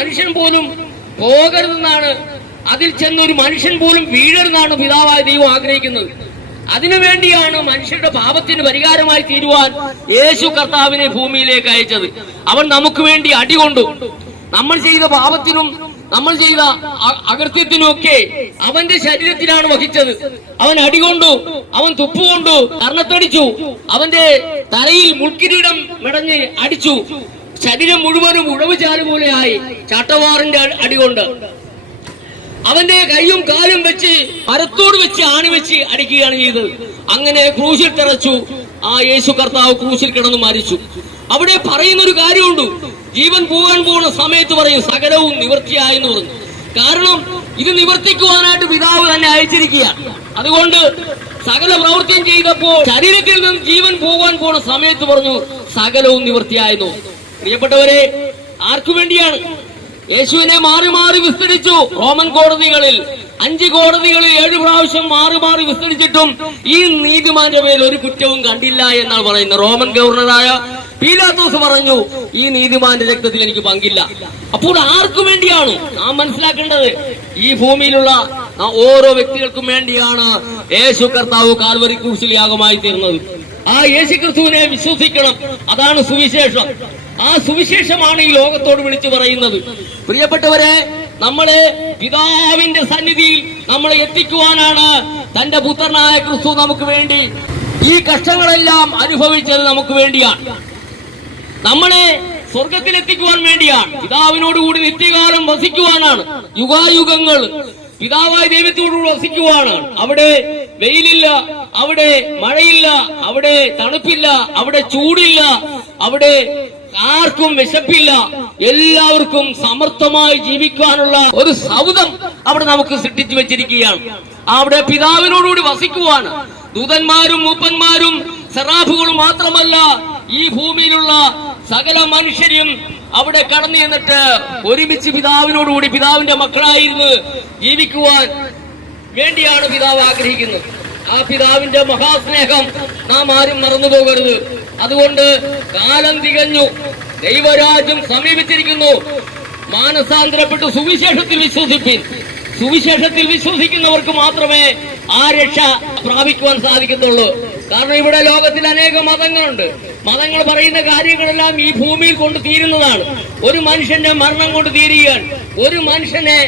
മനുഷ്യൻ പോലും പോകരുതെന്നാണ്, അതിൽ ചെന്നൊരു മനുഷ്യൻ പോലും വീഴരുതെന്നാണ് പിതാവായ ദൈവം ആഗ്രഹിക്കുന്നത്. അതിനുവേണ്ടിയാണ് മനുഷ്യരുടെ പാപത്തിന് പരിഹാരമായി തീരുവാൻ യേശു കർത്താവിനെ ഭൂമിയിലേക്ക് അയച്ചത്. അവൻ നമുക്ക് വേണ്ടി അടികൊണ്ടു. നമ്മൾ ചെയ്ത പാപത്തിനും നമ്മൾ ചെയ്ത അകൃത്യത്തിനുമൊക്കെ അവന്റെ ശരീരത്തിലാണ് വഹിച്ചത്. അവൻ അടികൊണ്ടു, അവൻ തുപ്പുകൊണ്ടു, കർണത്തടിച്ചു, അവന്റെ തലയിൽ മുൾക്കിരീടം മെടഞ്ഞ് അടിച്ചു. ശരീരം മുഴുവനും ഉഴവ് ചാല് പോലെയായി ചാട്ടവാറിന്റെ അടികൊണ്ട്. അവന്റെ കൈയും കാലും വെച്ച് മരത്തോട് വെച്ച് ആണിവെച്ച് അടിക്കുകയാണ് ചെയ്തത്. അങ്ങനെ ക്രൂശിൽ തറച്ചു. ആ യേശു കർത്താവ് ക്രൂശിൽ കിടന്നു മരിച്ചു. അവിടെ പറയുന്നൊരു കാര്യമുണ്ട്. ജീവൻ പോകാൻ പോകുന്ന സമയത്ത് പറയും സകലവും നിവൃത്തിയായെന്ന് പറഞ്ഞു. കാരണം ഇത് നിവർത്തിക്കുവാനായിട്ട് പിതാവ് തന്നെ അയച്ചിരിക്കുകയാണ്. അതുകൊണ്ട് സകല പ്രവൃത്തിയും ചെയ്തപ്പോൾ ശരീരത്തിൽ നിന്ന് ജീവൻ പോകാൻ പോകുന്ന സമയത്ത് പറഞ്ഞു സകലവും നിവൃത്തിയായെന്നു. പ്രിയപ്പെട്ടവരെ, ആർക്കു വേണ്ടിയാണ്? യേശുവിനെ മാറി മാറി വിസ്തരിച്ചു. റോമൻ കോടതികളിൽ 5 കോടതികളിൽ 7 പ്രാവശ്യം മാറി മാറി വിസ്തരിച്ചിട്ടും ഈ നീതിമാന്റെ മേൽ ഒരു കുറ്റവും കണ്ടില്ല എന്നാണ് പറയുന്നത്. റോമൻ ഗവർണറായ പീലാത്തോസ് പറഞ്ഞു ഈ നീതിമാന്റെ രക്തത്തിൽ എനിക്ക് പങ്കില്ല. അപ്പോൾ ആർക്കു വേണ്ടിയാണ് നാം മനസ്സിലാക്കേണ്ടത്? ഈ ഭൂമിയിലുള്ള ഓരോ വ്യക്തികൾക്കും വേണ്ടിയാണ് യേശു കർത്താവ് കാൽവരി ക്രൂശിൽ യാഗമായി തീർന്നത്. ആ യേശു ക്രിസ്തുവിനെ വിശ്വസിക്കണം. അതാണ് സുവിശേഷം. ആ സുവിശേഷമാണ് ഈ ലോകത്തോട് വിളിച്ചു പറയുന്നത്. പ്രിയപ്പെട്ടവരെ, നമ്മളെ പിതാവിന്റെ സന്നിധിയിൽ നമ്മളെ എത്തിക്കുവാനാണ് തന്റെ പുത്രനായ ക്രിസ്തു നമുക്ക് വേണ്ടി ഈ കഷ്ടങ്ങളെല്ലാം അനുഭവിച്ചത്. നമുക്ക് വേണ്ടിയാണ്, നമ്മളെ സ്വർഗത്തിലെത്തിക്കുവാൻ വേണ്ടിയാണ്. പിതാവിനോടുകൂടി നിത്യകാലം വസിക്കുവാനാണ്. യുഗായുഗങ്ങൾ പിതാവായ ദൈവത്തോടുകൂടി വസിക്കുവാനാണ്. അവിടെ വെയിലില്ല, അവിടെ മഴയില്ല, അവിടെ തണുപ്പില്ല, അവിടെ ചൂടില്ല, അവിടെ ആർക്കും വിശപ്പില്ല. എല്ലാവർക്കും സമർത്ഥമായി ജീവിക്കാനുള്ള ഒരു സൗധം അവിടെ നമുക്ക് സൃഷ്ടിച്ചു വെച്ചിരിക്കുകയാണ്. അവിടെ പിതാവിനോടുകൂടി വസിക്കുവാണ്. ദൂതന്മാരും മൂപ്പന്മാരും സെറാഫുകളും മാത്രമല്ല, ഈ ഭൂമിയിലുള്ള സകല മനുഷ്യരും അവിടെ കടന്നു ചെന്നിട്ട് ഒരുമിച്ച് പിതാവിനോടുകൂടി പിതാവിന്റെ മക്കളായിരുന്നു ജീവിക്കുവാൻ വേണ്ടിയാണ് പിതാവ് ആഗ്രഹിക്കുന്നത്. ആ പിതാവിന്റെ മഹാസ്നേഹം നാം ആരും മറന്നു പോകരുത്. അതുകൊണ്ട് കാലം തികഞ്ഞു, ദൈവരാജ്യം സമീപിച്ചിരിക്കുന്നു. മാനസാന്തരപ്പെട്ട് സുവിശേഷത്തിൽ വിശ്വസിപ്പിൻ. സുവിശേഷത്തിൽ വിശ്വസിക്കുന്നവർക്ക് മാത്രമേ ആ രക്ഷ പ്രാപിക്കുവാൻ സാധിക്കത്തുള്ളൂ. കാരണം ഇവിടെ ലോകത്തിൽ അനേക മതങ്ങളുണ്ട്. മതങ്ങൾ പറയുന്ന കാര്യങ്ങളെല്ലാം ഈ ഭൂമിയിൽ കൊണ്ട് തീരുന്നതാണ്. ഒരു മനുഷ്യന്റെ മരണം കൊണ്ട് തീരുകയാണ്. ഒരു മനുഷ്യനെ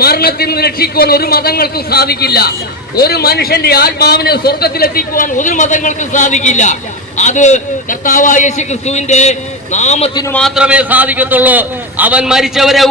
മരണത്തിൽ നിന്ന് രക്ഷിക്കുവാൻ ഒരു മതങ്ങൾക്കും സാധിക്കില്ല. ഒരു മനുഷ്യന്റെ ആത്മാവിനെ സ്വർഗത്തിലെത്തിക്കുവാൻ ഒരു മതങ്ങൾക്കും സാധിക്കില്ല. അത് കർത്താവായ യേശു ക്രിസ്തുവിന്റെ നാമത്തിന് മാത്രമേ സാധിക്കത്തുള്ളൂ. അവൻ മരിച്ചവരെ